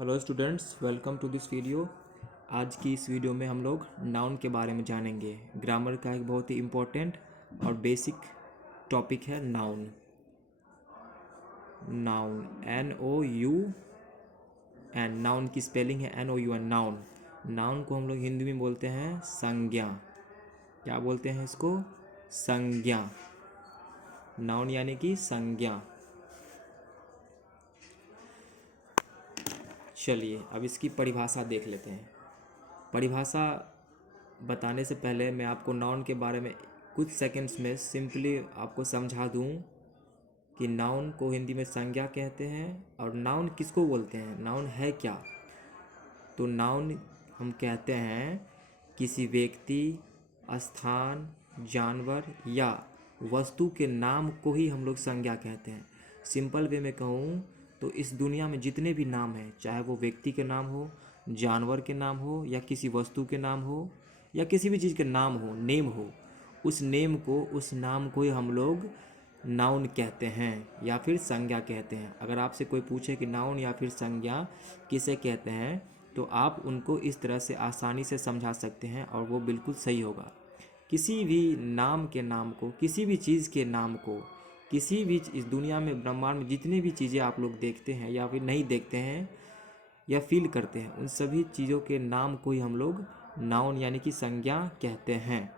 Hello students, welcome to this video. आज की इस वीडियो में हम लोग नाउन के बारे में जानेंगे। ग्रामर का एक बहुत ही इम्पोर्टेंट और बेसिक टॉपिक है नाउन। Noun NOUN। नाउन की स्पेलिंग है NOUN। नाउन नाउन को हम लोग हिंदी में बोलते हैं संज्ञा। क्या बोलते हैं इसको? संज्ञा। नाउन यानी कि संज्ञा। चलिए अब इसकी परिभाषा देख लेते हैं। परिभाषा बताने से पहले मैं आपको नाउन के बारे में कुछ सेकंड्स में सिंपली आपको समझा दूं कि नाउन को हिंदी में संज्ञा कहते हैं और नाउन किसको बोलते हैं, नाउन है क्या। तो नाउन हम कहते हैं किसी व्यक्ति, स्थान, जानवर या वस्तु के नाम को ही हम लोग संज्ञा कहते हैं। सिंपल वे में कहूँ तो इस दुनिया में जितने भी नाम हैं, चाहे वो व्यक्ति के नाम हो, जानवर के नाम हो या किसी वस्तु के नाम हो या किसी भी चीज़ के नाम हो, नेम हो, उस नेम को, उस नाम को ही हम लोग नाउन कहते हैं या फिर संज्ञा कहते हैं। अगर आपसे कोई पूछे कि नाउन या फिर संज्ञा किसे कहते हैं तो आप उनको इस तरह से आसानी से समझा सकते हैं और वो बिल्कुल सही होगा। किसी भी नाम के नाम को, किसी भी चीज़ के नाम को, किसी भी इस दुनिया में, ब्रह्मांड में जितनी भी चीज़ें आप लोग देखते हैं या फिर नहीं देखते हैं या फील करते हैं, उन सभी चीज़ों के नाम को ही हम लोग नाउन यानी कि संज्ञा कहते हैं।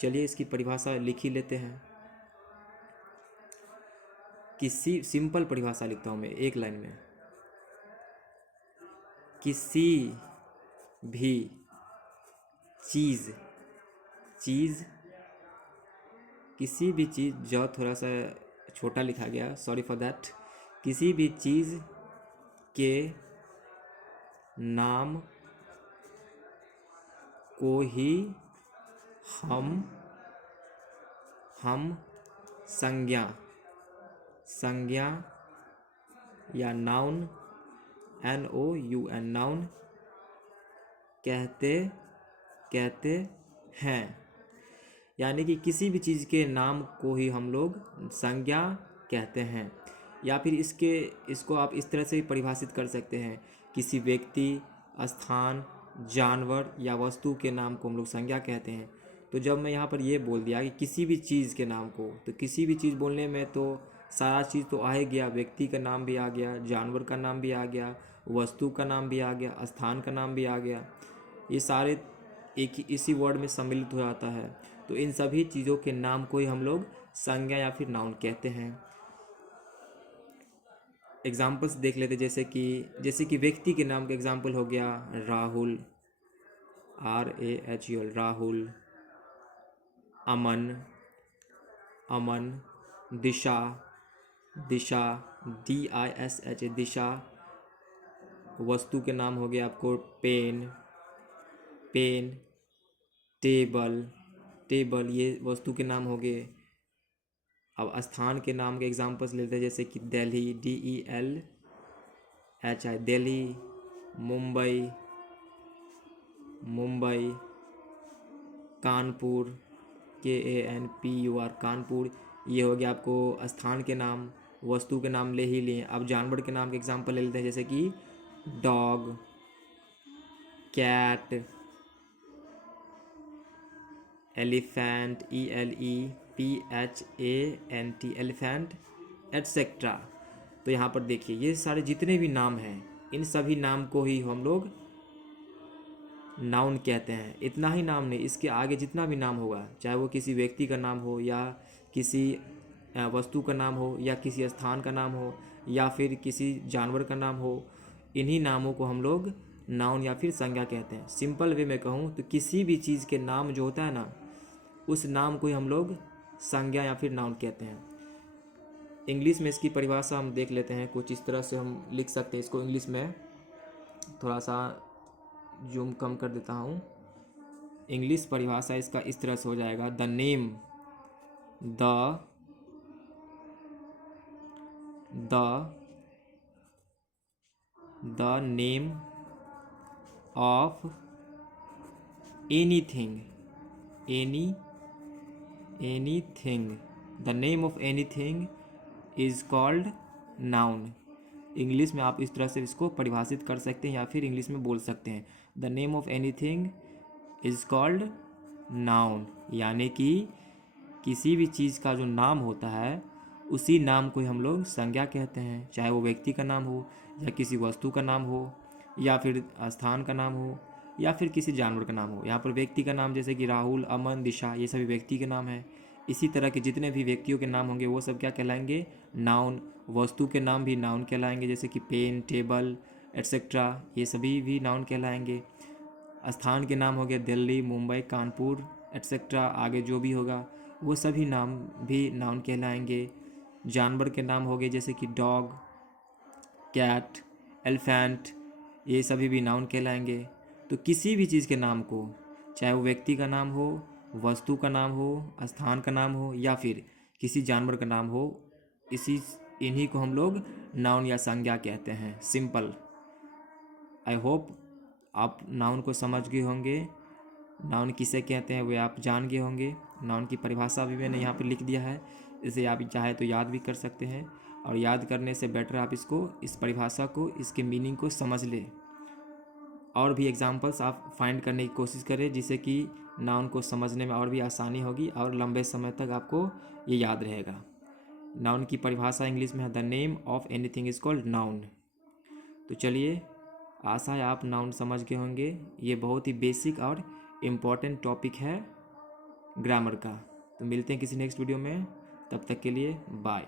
चलिए इसकी परिभाषा लिख ही लेते हैं। किसी सिंपल परिभाषा लिखता हूँ मैं एक लाइन में। किसी भी चीज़ किसी भी चीज़, जो थोड़ा सा छोटा लिखा गया, सॉरी फॉर दैट। किसी भी चीज़ के नाम को ही हम संज्ञा या नाउन NOUN नाउन कहते हैं। यानी कि किसी भी चीज़ के नाम को ही हम लोग संज्ञा कहते हैं। या फिर इसको आप इस तरह से भी परिभाषित कर सकते हैं, किसी व्यक्ति, स्थान, जानवर या वस्तु के नाम को हम लोग संज्ञा कहते हैं। तो जब मैं यहाँ पर ये बोल दिया कि किसी भी चीज़ के नाम को, तो किसी भी चीज़ बोलने में तो सारा चीज़ तो आ ही गया। व्यक्ति का नाम भी आ गया, जानवर का नाम भी आ गया, वस्तु का नाम भी आ गया, स्थान का नाम भी आ गया। ये सारे एक ही इसी वर्ड में सम्मिलित हो जाता है। तो इन सभी चीज़ों के नाम को ही हम लोग संज्ञा या फिर नाउन कहते हैं। एग्जाम्पल्स देख लेते, जैसे कि व्यक्ति के नाम का एग्जाम्पल हो गया राहुल, RAHUL, राहुल। अमन, दिशा, DISH, दिशा। वस्तु के नाम हो गया आपको पेन, टेबल, ये वस्तु के नाम हो गए। अब स्थान के नाम के एग्जांपल्स लेते हैं, जैसे कि दिल्ली, DELHI, दिल्ली। मुंबई, कानपुर, KANPUR, कानपुर। ये हो गया आपको स्थान के नाम। वस्तु के नाम ले ही लिए। अब जानवर के नाम के एग्जांपल ले लेते हैं, जैसे कि dog, cat, elephant, ELEPHANT, elephant, etcetera. तो यहाँ पर देखिए, ये सारे जितने भी नाम हैं, इन सभी नाम को ही हम लोग नाउन कहते हैं। इतना ही नाम नहीं, इसके आगे जितना भी नाम होगा, चाहे वो किसी व्यक्ति का नाम हो या किसी वस्तु का नाम हो या किसी स्थान का नाम हो या फिर किसी जानवर का नाम हो, इन्हीं नामों को हम लोग नाउन या फिर संज्ञा कहते हैं। सिंपल वे में कहूँ तो किसी भी चीज़ के नाम जो होता है ना, उस नाम को ही हम लोग संज्ञा या फिर नाउन कहते हैं। इंग्लिश में इसकी परिभाषा हम देख लेते हैं। कुछ इस तरह से हम लिख सकते हैं इसको। इंग्लिश में थोड़ा सा जूम कम कर देता हूँ। इंग्लिश परिभाषा इसका इस तरह से हो जाएगा, the name of anything, the name of anything is called noun. English में आप इस तरह से इसको परिभाषित कर सकते हैं या फिर इंग्लिश में बोल सकते हैं, the name of anything is called noun, यानी कि किसी भी चीज़ का जो नाम होता है उसी नाम को ही हम लोग संज्ञा कहते हैं, चाहे वो व्यक्ति का नाम हो या किसी वस्तु का नाम हो या फिर स्थान का नाम हो या फिर किसी जानवर का नाम हो। यहाँ पर व्यक्ति का नाम जैसे कि राहुल, अमन, दिशा, ये सभी व्यक्ति के नाम हैं। इसी तरह के जितने भी व्यक्तियों के नाम होंगे वो सब क्या कहलाएंगे, नाउन। वस्तु के नाम भी नाउन कहलाएंगे, जैसे कि पेन, टेबल एट्सेट्रा, ये सभी भी नाउन कहलाएंगे। स्थान के नाम हो गए दिल्ली, मुंबई, कानपुर एट्सेट्रा, आगे जो भी होगा वो सभी नाम भी नाउन कहलाएंगे। जानवर के नाम हो गए जैसे कि डॉग, कैट, एलिफेंट, ये सभी भी नाउन कहलाएंगे। तो किसी भी चीज़ के नाम को, चाहे वो व्यक्ति का नाम हो, वस्तु का नाम हो, स्थान का नाम हो या फिर किसी जानवर का नाम हो, इन्हीं को हम लोग नाउन या संज्ञा कहते हैं। सिंपल। आई होप आप नाउन को समझ गए होंगे, नाउन किसे कहते हैं वे आप जान गए होंगे। नाउन की परिभाषा भी मैंने यहाँ पर लिख दिया है, इसे आप चाहे तो याद भी कर सकते हैं, और याद करने से बेटर आप इस परिभाषा को, इसके मीनिंग को समझ लें। और भी एग्जाम्पल्स आप फाइंड करने की कोशिश करें जिससे कि नाउन को समझने में और भी आसानी होगी और लंबे समय तक आपको ये याद रहेगा। नाउन की परिभाषा इंग्लिश में है the name of anything is called noun. तो चलिए, आशा है आप नाउन समझ गए होंगे। ये बहुत ही बेसिक और इम्पॉर्टेंट टॉपिक है ग्रामर का। तो मिलते हैं किसी नेक्स्ट वीडियो में, तब तक के लिए बाय।